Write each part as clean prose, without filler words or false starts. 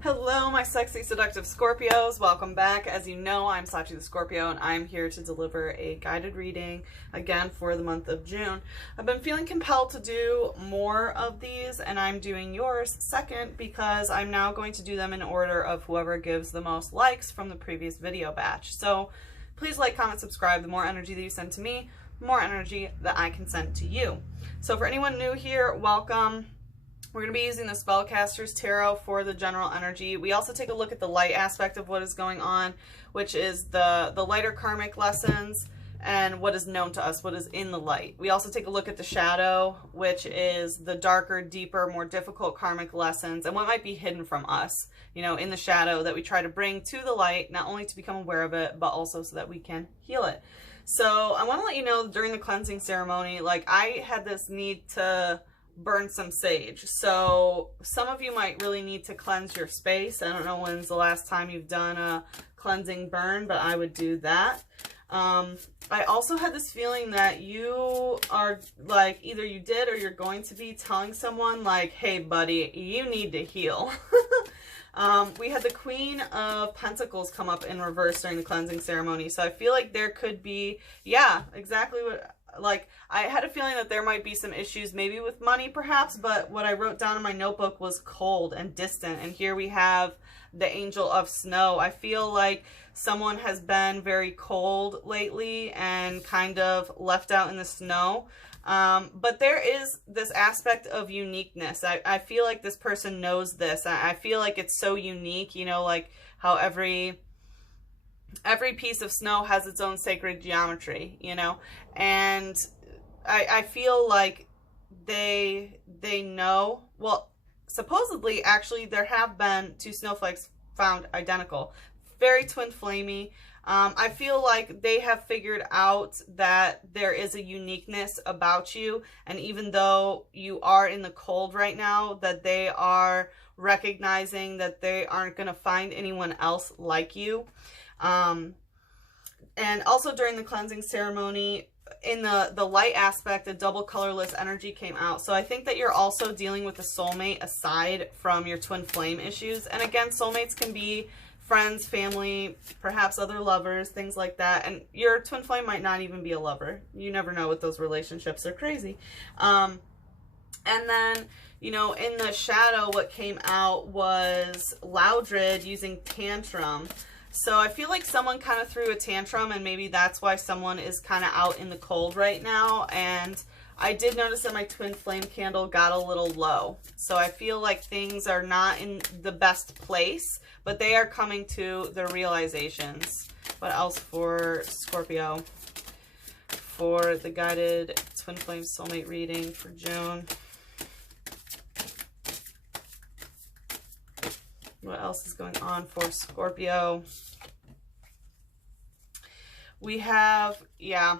Hello, my sexy, seductive Scorpios. Welcome back. As you know, I'm Sachi the Scorpio, and I'm here to deliver a guided reading, again, for the month of June. I've been feeling compelled to do more of these, and I'm doing yours second because I'm now going to do them in order of whoever gives the most likes from the previous video batch. So please like, comment, subscribe. The more energy that you send to me, the more energy that I can send to you. So for anyone new here, welcome. We're going to be using the Spellcaster's Tarot for the general energy. We also take a look at the light aspect of what is going on, which is the lighter karmic lessons and what is known to us, what is in the light. We also take a look at the shadow, which is the darker, deeper, more difficult karmic lessons and what might be hidden from us, you know, in the shadow that we try to bring to the light, not only to become aware of it, but also so that we can heal it. So I want to let you know during the cleansing ceremony, like I had this need to burn some sage. So some of you might really need to cleanse your space. I don't know when's the last time you've done a cleansing burn, but I would do that. I also had this feeling that you are like, either you did or you're going to be telling someone like, hey buddy, you need to heal. We had the Queen of Pentacles come up in reverse during the cleansing ceremony. So I feel like there could be, yeah, exactly what, like, I had a feeling that there might be some issues, maybe with money perhaps, but what I wrote down in my notebook was cold and distant. And here we have the Angel of Snow. I feel like someone has been very cold lately and kind of left out in the snow. But there is this aspect of uniqueness. I feel like this person knows this. I feel like it's so unique, you know, like how every piece of snow has its own sacred geometry, you know, and I feel like they know, well, supposedly, actually, there have been two snowflakes found identical, very twin flamey. I feel like they have figured out that there is a uniqueness about you, and even though you are in the cold right now, that they are recognizing that they aren't going to find anyone else like you. And also during the cleansing ceremony, in the light aspect, the double colorless energy came out. So I think that you're also dealing with a soulmate aside from your twin flame issues. And again, soulmates can be friends, family, perhaps other lovers, things like that. And your twin flame might not even be a lover. You never know with those relationships. They're crazy. And then, you know, in the shadow, what came out was Loudred using tantrum. So I feel like someone kind of threw a tantrum, and maybe that's why someone is kind of out in the cold right now. And I did notice that my twin flame candle got a little low. So I feel like things are not in the best place, but they are coming to their realizations. What else for Scorpio for the guided twin flame soulmate reading for June? What else is going on for Scorpio? We have, yeah,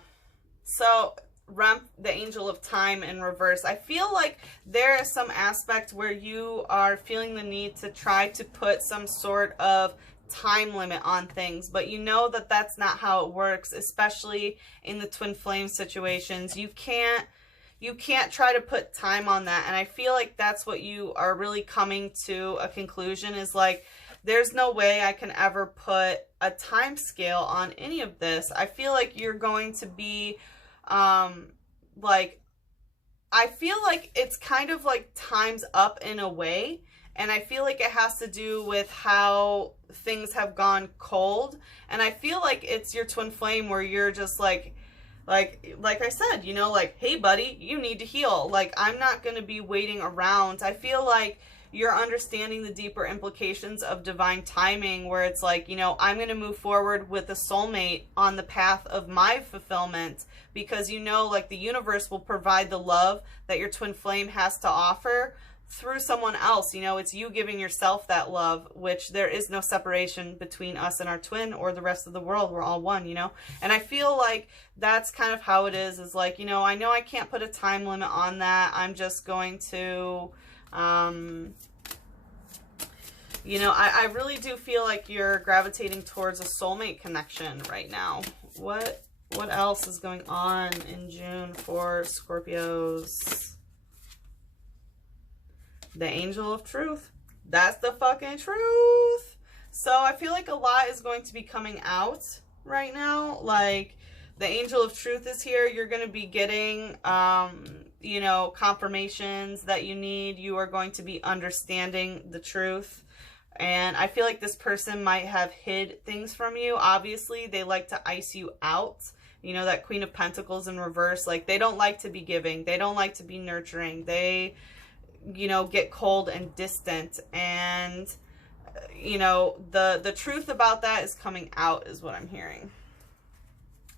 so the Angel of Time in reverse. I feel like there is some aspect where you are feeling the need to try to put some sort of time limit on things, but you know that that's not how it works, especially in the twin flame situations. You can't try to put time on that. And I feel like that's what you are really coming to a conclusion is like, there's no way I can ever put a time scale on any of this. I feel like you're going to be, like, I feel like it's kind of like time's up in a way. And I feel like it has to do with how things have gone cold. And I feel like it's your twin flame where you're just like I said, you know, like, hey buddy, you need to heal. Like, I'm not going to be waiting around. I feel like you're understanding the deeper implications of divine timing where it's like, you know, I'm going to move forward with a soulmate on the path of my fulfillment because, you know, like the universe will provide the love that your twin flame has to offer through someone else. You know, it's you giving yourself that love, which there is no separation between us and our twin or the rest of the world. We're all one, you know? And I feel like that's kind of how it is like, you know I can't put a time limit on that. I'm just going to, you know, I really do feel like you're gravitating towards a soulmate connection right now. What else is going on in June for Scorpios? The Angel of Truth. That's the fucking truth. So I feel like a lot is going to be coming out right now. Like, the angel of truth is here. You're going to be getting, you know, confirmations that you need. You are going to be understanding the truth. And I feel like this person might have hid things from you. Obviously, they like to ice you out. You know, that Queen of Pentacles in reverse. Like, they don't like to be giving. They don't like to be nurturing. They, you know, get cold and distant. And, you know, the truth about that is coming out, is what I'm hearing.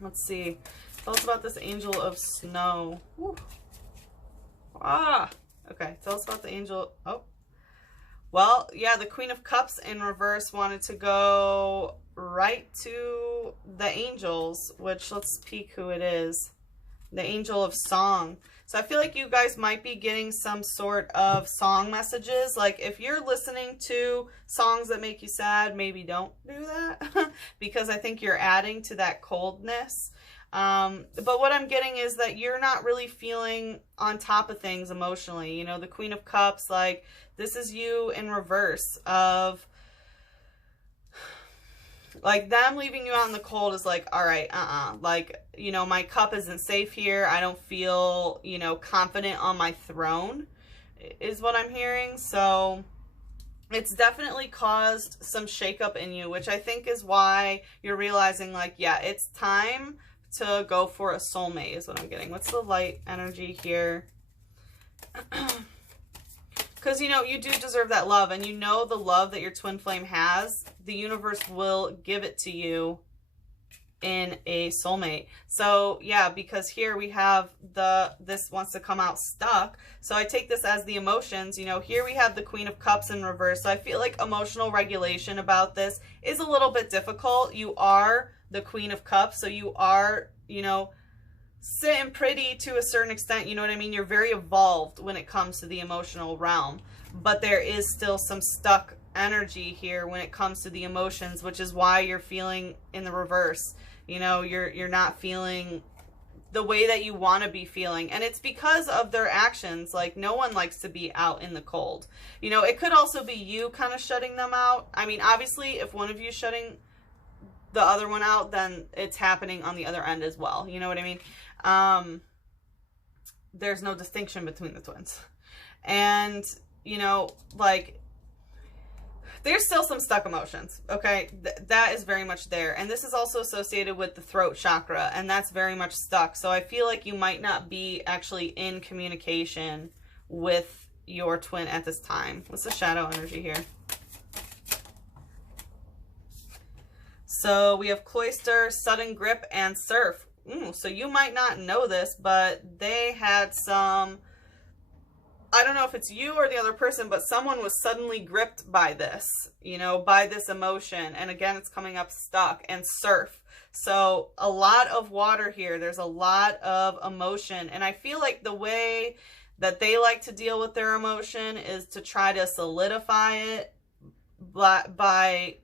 Let's see. Tell us about this angel of snow. Whew. Ah, okay. Tell us about the angel. Oh, well, yeah, the Queen of Cups in reverse wanted to go right to the angels, which, let's peek who it is. The angel of song. So I feel like you guys might be getting some sort of song messages. Like, if you're listening to songs that make you sad, maybe don't do that because I think you're adding to that coldness. But what I'm getting is that you're not really feeling on top of things emotionally. You know, the Queen of Cups, like, this is you in reverse of, like, them leaving you out in the cold is like, all right, like, you know, my cup isn't safe here. I don't feel, you know, confident on my throne, is what I'm hearing. So it's definitely caused some shakeup in you, which I think is why you're realizing, like, yeah, it's time to go for a soulmate, is what I'm getting. What's the light energy here? Because, you know, you do deserve that love, and you know the love that your twin flame has, the universe will give it to you in a soulmate. So, yeah, because here we have this wants to come out stuck. So I take this as the emotions. You know, here we have the Queen of Cups in reverse. So I feel like emotional regulation about this is a little bit difficult. You are the Queen of Cups, so you are, you know, sitting pretty to a certain extent, you know what I mean? You're very evolved when it comes to the emotional realm, but there is still some stuck energy here when it comes to the emotions, which is why you're feeling in the reverse. You know, you're not feeling the way that you want to be feeling, and it's because of their actions. Like, no one likes to be out in the cold. You know, it could also be you kind of shutting them out. I mean, obviously, if one of you is shutting the other one out, then it's happening on the other end as well. You know what I mean? There's no distinction between the twins. And, you know, like, there's still some stuck emotions, okay? That is very much there. And this is also associated with the throat chakra, and that's very much stuck. So I feel like you might not be actually in communication with your twin at this time. What's the shadow energy here? So we have cloister, sudden grip, and surf. So you might not know this, but they had some, I don't know if it's you or the other person, but someone was suddenly gripped by this, you know, by this emotion. And again, it's coming up stuck, and surf. So a lot of water here. There's a lot of emotion. And I feel like the way that they like to deal with their emotion is to try to solidify it by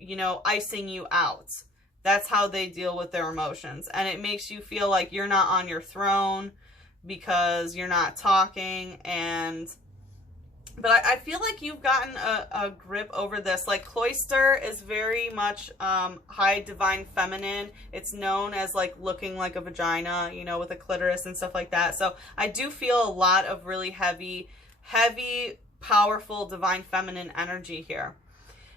you know, icing you out. That's how they deal with their emotions. And it makes you feel like you're not on your throne because you're not talking. But I feel like you've gotten a grip over this. Like, cloister is very much high divine feminine. It's known as, like, looking like a vagina, you know, with a clitoris and stuff like that. So I do feel a lot of really heavy, powerful divine feminine energy here.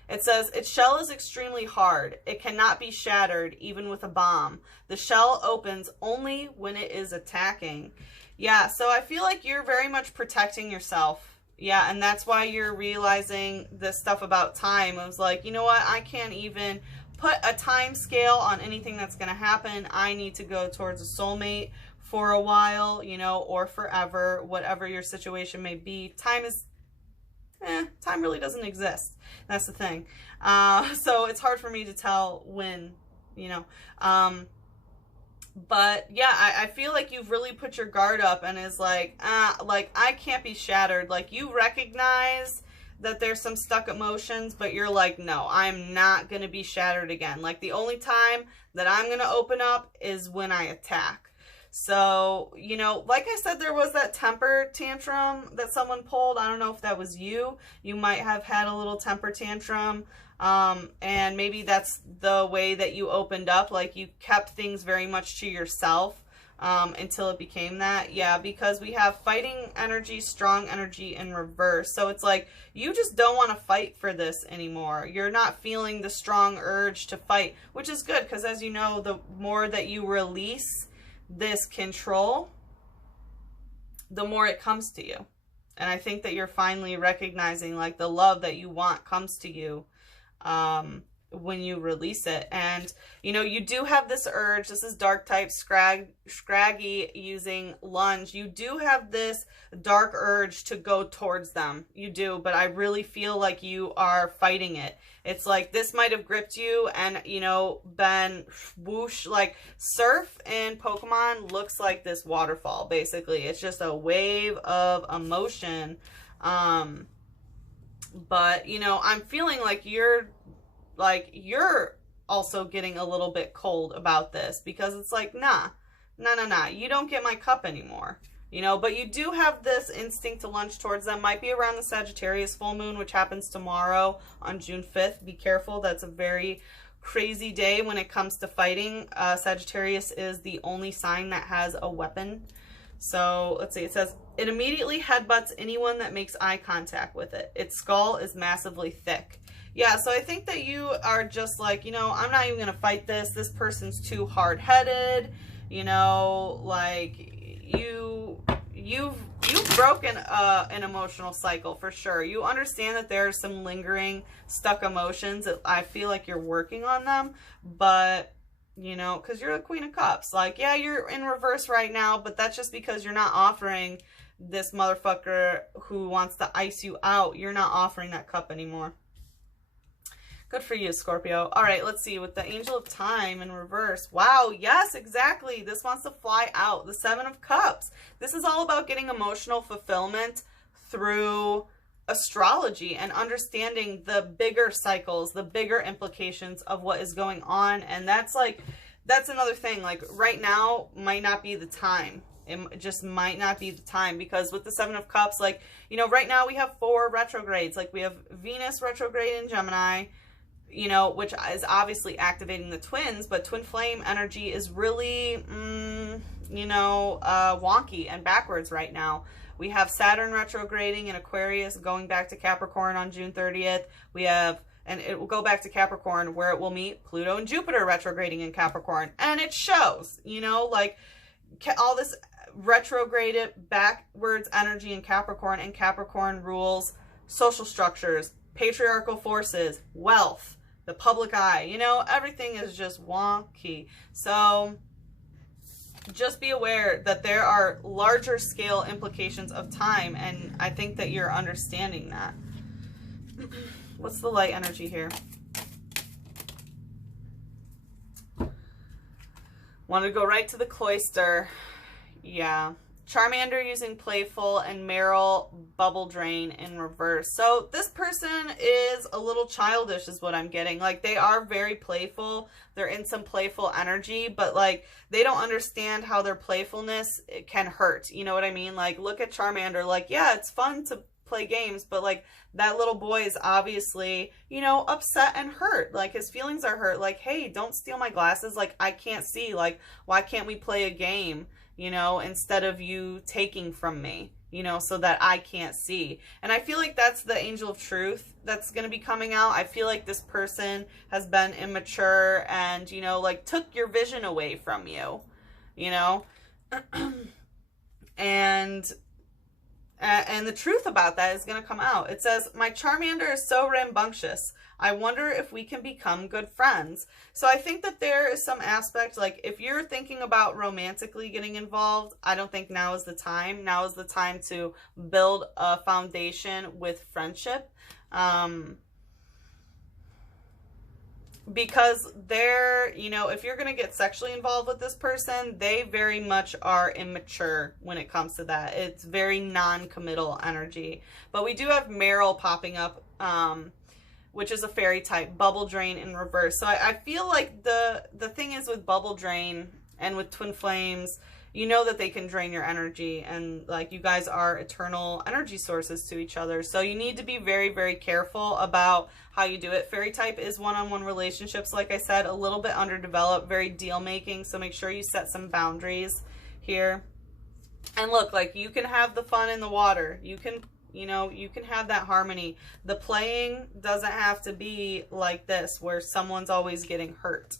It says, its shell is extremely hard. It cannot be shattered, even with a bomb. The shell opens only when it is attacking. Yeah, so I feel like you're very much protecting yourself. Yeah, and that's why you're realizing this stuff about time. It was like, you know what? I can't even put a time scale on anything that's going to happen. I need to go towards a soulmate for a while, you know, or forever, whatever your situation may be. Time really doesn't exist. That's the thing. So it's hard for me to tell when, you know. But yeah, I feel like you've really put your guard up and is like I can't be shattered. Like, you recognize that there's some stuck emotions, but you're like, no, I'm not going to be shattered again. Like, the only time that I'm going to open up is when I attack. So, you know, like I said, there was that temper tantrum that someone pulled. I don't know if that was you. You might have had a little temper tantrum. And maybe that's the way that you opened up. Like you kept things very much to yourself until it became that. Yeah, because we have fighting energy, strong energy in reverse. So it's like you just don't want to fight for this anymore. You're not feeling the strong urge to fight, which is good because, as you know, the more that you release this control, the more it comes to you. And I think that you're finally recognizing like the love that you want comes to you when you release it. And you know, you do have this urge. This is dark type scraggy using lunge. You do have this dark urge to go towards them. You do, but I really feel like you are fighting it. It's like this might have gripped you and, you know, been whoosh. Like surf in Pokemon looks like this waterfall, basically. It's just a wave of emotion. But, you know, I'm feeling like you're also getting a little bit cold about this because it's like, nah, you don't get my cup anymore. You know, but you do have this instinct to lunge towards them. Might be around the Sagittarius full moon, which happens tomorrow on June 5th. Be careful. That's a very crazy day when it comes to fighting. Sagittarius is the only sign that has a weapon. So let's see. It says, it immediately headbutts anyone that makes eye contact with it. Its skull is massively thick. Yeah, so I think that you are just like, you know, I'm not even going to fight this. This person's too hard-headed. You know, like you've broken an emotional cycle for sure. You understand that there are some lingering stuck emotions that I feel like you're working on them, but you know, because you're the Queen of Cups. Like, yeah, you're in reverse right now, but that's just because you're not offering this motherfucker who wants to ice you out. You're not offering that cup anymore. Good for you, Scorpio. All right, let's see. With the Angel of Time in reverse. Wow, yes, exactly. This wants to fly out. The Seven of Cups. This is all about getting emotional fulfillment through astrology and understanding the bigger cycles, the bigger implications of what is going on. And that's another thing. Like right now might not be the time. It just might not be the time because with the Seven of Cups, like, you know, right now we have 4 retrogrades. Like we have Venus retrograde in Gemini, you know, which is obviously activating the twins, but twin flame energy is really, you know, wonky and backwards right now. We have Saturn retrograding in Aquarius, going back to Capricorn on June 30th. We have, and it will go back to Capricorn where it will meet Pluto and Jupiter retrograding in Capricorn. And it shows, you know, like all this retrograded backwards energy in Capricorn, and Capricorn rules social structures, patriarchal forces, wealth, the public eye, you know, everything is just wonky. So just be aware that there are larger scale implications of time, and I think that you're understanding that. What's the light energy here? Wanted to go right to the cloister. Yeah. Charmander using playful, and Meryl bubble drain in reverse. So this person is a little childish is what I'm getting. Like they are very playful. They're in some playful energy, but like they don't understand how their playfulness can hurt. You know what I mean? Like look at Charmander. Like, yeah, it's fun to play games, but like that little boy is obviously, you know, upset and hurt. Like his feelings are hurt. Like, hey, don't steal my glasses. Like I can't see. Like, why can't we play a game? You know, instead of you taking from me, you know, so that I can't see. And I feel like that's the Angel of Truth that's going to be coming out. I feel like this person has been immature and, you know, like took your vision away from you, you know, and the truth about that is going to come out. It says, my Charmander is so rambunctious. I wonder if we can become good friends. So I think that there is some aspect, like if you're thinking about romantically getting involved, I don't think now is the time. Now is the time to build a foundation with friendship. Because they're, you know, if you're going to get sexually involved with this person, they very much are immature when it comes to that. It's very non-committal energy. But we do have Meryl popping up, which is a fairy type, bubble drain in reverse. So I feel like the thing is with bubble drain and with twin flames you know that they can drain your energy, and like you guys are eternal energy sources to each other. So you need to be very, very careful about how you do it. Fairy type is one-on-one relationships, like I said, a little bit underdeveloped, very deal making. So make sure you set some boundaries here. And look, like you can have the fun in the water. You can, you know, you can have that harmony. The playing doesn't have to be like this, where someone's always getting hurt.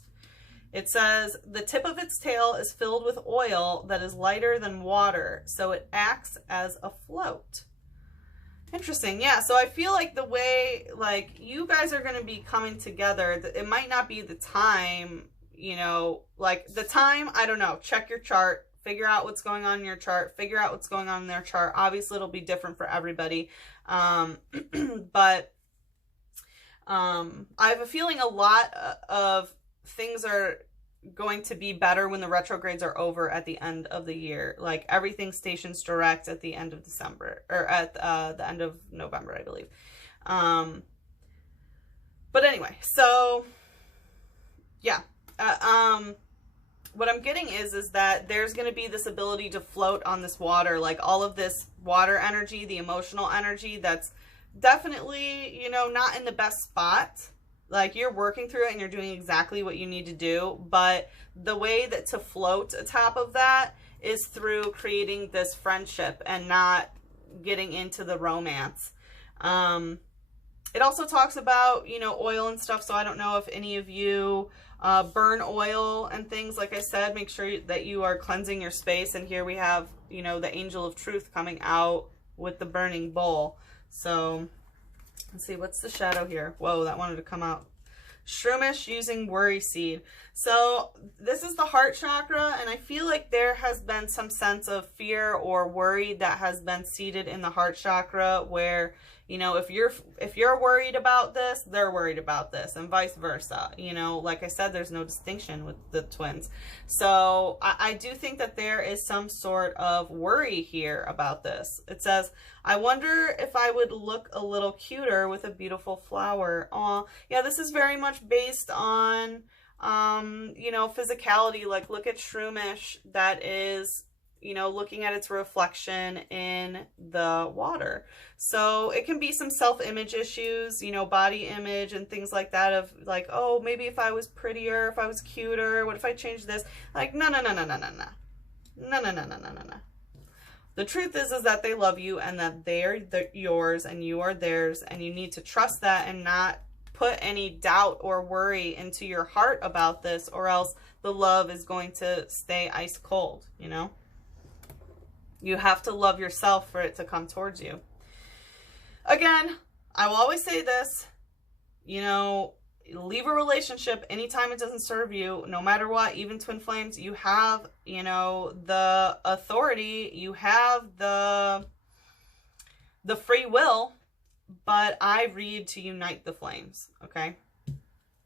It says, the tip of its tail is filled with oil that is lighter than water, so it acts as a float. Interesting. Yeah, so I feel like the way, like, you guys are going to be coming together, it might not be the time, you know, like, the time, I don't know, check your chart, figure out what's going on in your chart, figure out what's going on in their chart. Obviously, it'll be different for everybody, but I have a feeling a lot of things are going to be better when the retrogrades are over at the end of the year. Like everything stations direct at the end of December, or at the end of November, I believe. But anyway, so yeah, what I'm getting is that there's going to be this ability to float on this water, like all of this water energy, the emotional energy that's definitely, you know, not in the best spot. Like you're working through it and you're doing exactly what you need to do. But the way that to float atop of that is through creating this friendship and not getting into the romance. It also talks about, you know, oil and stuff. So I don't know if any of you burn oil and things. Like I said, make sure that you are cleansing your space. And here we have, you know, the angel of truth coming out with the burning bowl. So let's see, what's the shadow here? Whoa, that wanted to come out. Shroomish using worry seed. So this is the heart chakra, and I feel like there has been some sense of fear or worry that has been seated in the heart chakra, where, you know, if you're worried about this, they're worried about this, and vice versa. You know, like I said, there's no distinction with the twins. So I do think that there is some sort of worry here about this. It says, I wonder if I would look a little cuter with a beautiful flower. Aw, yeah, this is very much based on, you know, physicality. Like, look at Shroomish, that is, you know, looking at its reflection in the water. So it can be some self-image issues, you know, body image and things like that, of like, oh, maybe if I was prettier, if I was cuter, what if I changed this? Like, no. The truth is that they love you and that they're yours and you are theirs, and you need to trust that and not put any doubt or worry into your heart about this, or else the love is going to stay ice cold, you know? You have to love yourself for it to come towards you. Again, I will always say this, you know, leave a relationship anytime it doesn't serve you, no matter what, even twin flames. You have, you know, the authority, you have the free will, but I read to unite the flames, okay?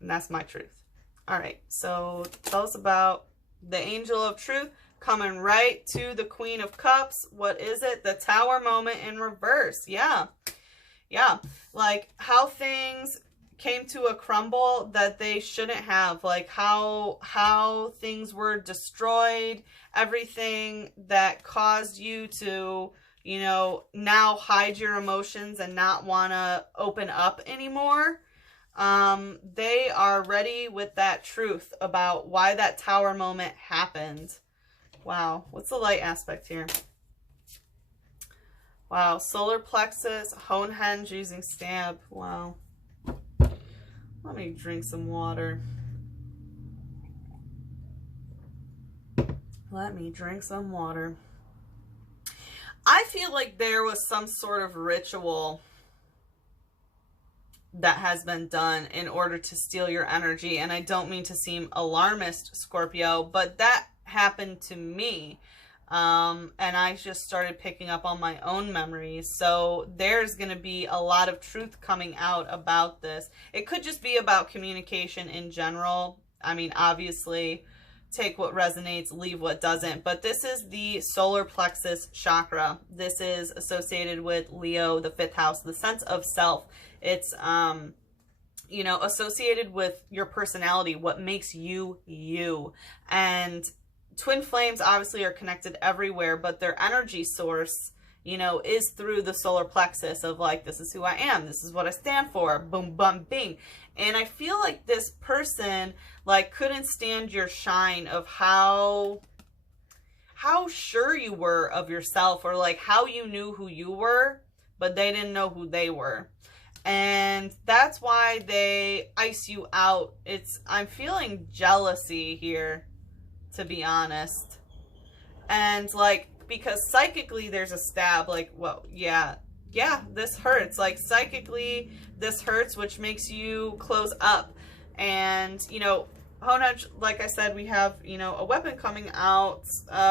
And that's my truth. All right, so tell us about the angel of truth. Coming right to the Queen of Cups. What is it? The Tower moment in reverse. Yeah. Yeah. Like how things came to a crumble that they shouldn't have. Like how things were destroyed. Everything that caused you to, you know, now hide your emotions and not want to open up anymore. They are ready with that truth about why that Tower moment happened. Wow, what's the light aspect here? Wow, solar plexus, hone henge using stab. Wow. Let me drink some water. Let me drink some water. I feel like there was some sort of ritual that has been done in order to steal your energy. And I don't mean to seem alarmist, Scorpio, but that happened to me. And I just started picking up on my own memories. So there's going to be a lot of truth coming out about this. It could just be about communication in general. I mean, obviously, take what resonates, leave what doesn't. But this is the solar plexus chakra. This is associated with Leo, the 5th house, the sense of self. It's, you know, associated with your personality, what makes you, you. And twin flames obviously are connected everywhere, but their energy source, you know, is through the solar plexus of like, this is who I am, this is what I stand for, boom, bum, bing. And I feel like this person like couldn't stand your shine of how sure you were of yourself, or like how you knew who you were, but they didn't know who they were. And that's why they ice you out. I'm feeling jealousy here, to be honest. And like, because psychically there's a stab, like, well, yeah, this hurts. Like psychically this hurts, which makes you close up. And, you know, Honaj, like I said, we have, you know, a weapon coming out,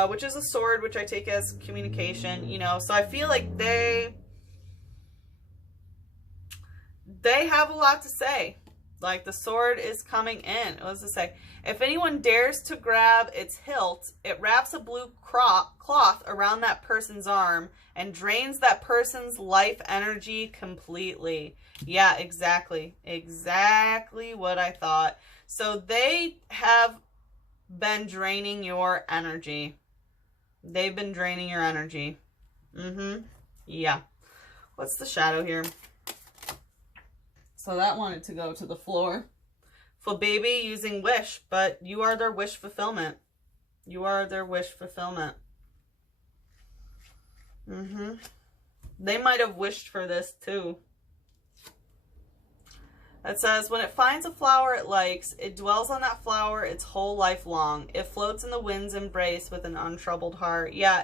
which is a sword, which I take as communication, you know. So I feel like they have a lot to say. Like the sword is coming in. What does it say? If anyone dares to grab its hilt, it wraps a blue cloth around that person's arm and drains that person's life energy completely. Yeah, exactly. Exactly what I thought. So they have been draining your energy. They've been draining your energy. Yeah. What's the shadow here? So that wanted to go to the floor. For baby using wish, but you are their wish fulfillment. You are their wish fulfillment. They might have wished for this too. It says, when it finds a flower it likes, it dwells on that flower its whole life long. It floats in the wind's embrace with an untroubled heart. Yeah,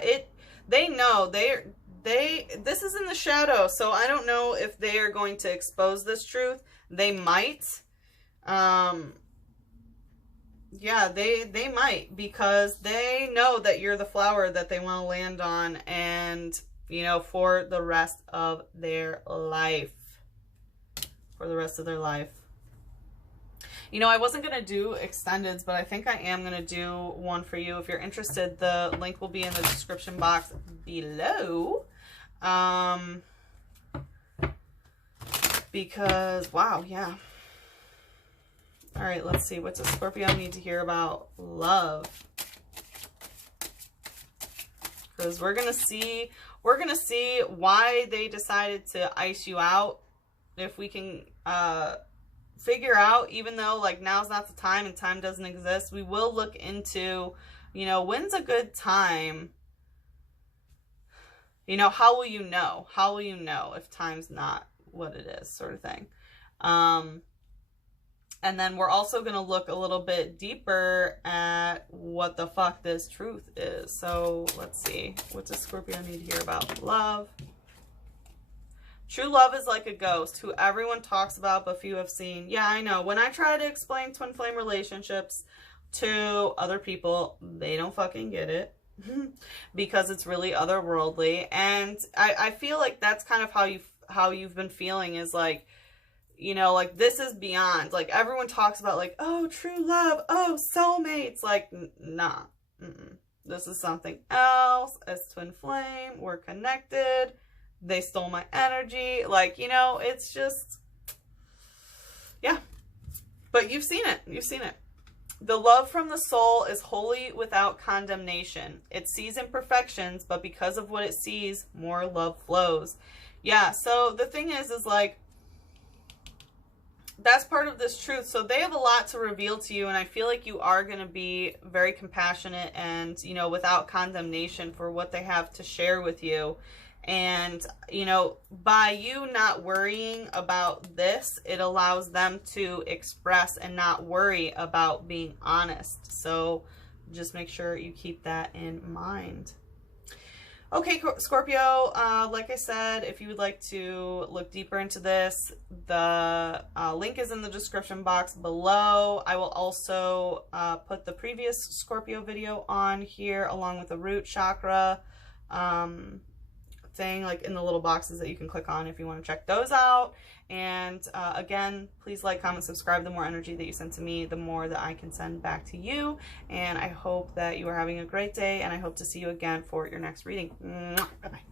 they know. This is in the shadow, so I don't know if they are going to expose this truth. They might. Yeah, they might, because they know that you're the flower that they want to land on, and, you know, for the rest of their life. For the rest of their life. You know, I wasn't going to do extendeds, but I think I am going to do one for you. If you're interested, the link will be in the description box below. Because, wow, yeah. All right, let's see. What does Scorpio need to hear about love? Because we're going to see why they decided to ice you out. If we can figure out, even though like now's not the time and time doesn't exist, we will look into, you know, when's a good time. You know, how will you know? How will you know if time's not what it is, sort of thing. And then we're also going to look a little bit deeper at what the fuck this truth is. So let's see. What does Scorpio need to hear about love? True love is like a ghost who everyone talks about but few have seen. Yeah, I know. When I try to explain twin flame relationships to other people, they don't fucking get it. Because it's really otherworldly. And I feel like that's kind of how you've been feeling, is like, you know, like this is beyond. Like everyone talks about like, oh, true love, oh, soulmates. Like, nah. This is something else. As twin flame, we're connected. They stole my energy. Like, you know, it's just, yeah. But you've seen it. You've seen it. The love from the soul is wholly without condemnation. It sees imperfections, but because of what it sees, more love flows. Yeah, so the thing is like, that's part of this truth. So they have a lot to reveal to you, and I feel like you are going to be very compassionate and, you know, without condemnation for what they have to share with you. And, you know, by you not worrying about this, it allows them to express and not worry about being honest. So just make sure you keep that in mind. Okay, Scorpio, like I said, if you would like to look deeper into this, the link is in the description box below. I will also put the previous Scorpio video on here along with the root chakra thing, like in the little boxes that you can click on if you want to check those out. And again, please like, comment, subscribe. The more energy that you send to me, the more that I can send back to you. And I hope that you are having a great day, and I hope to see you again for your next reading. Bye-bye.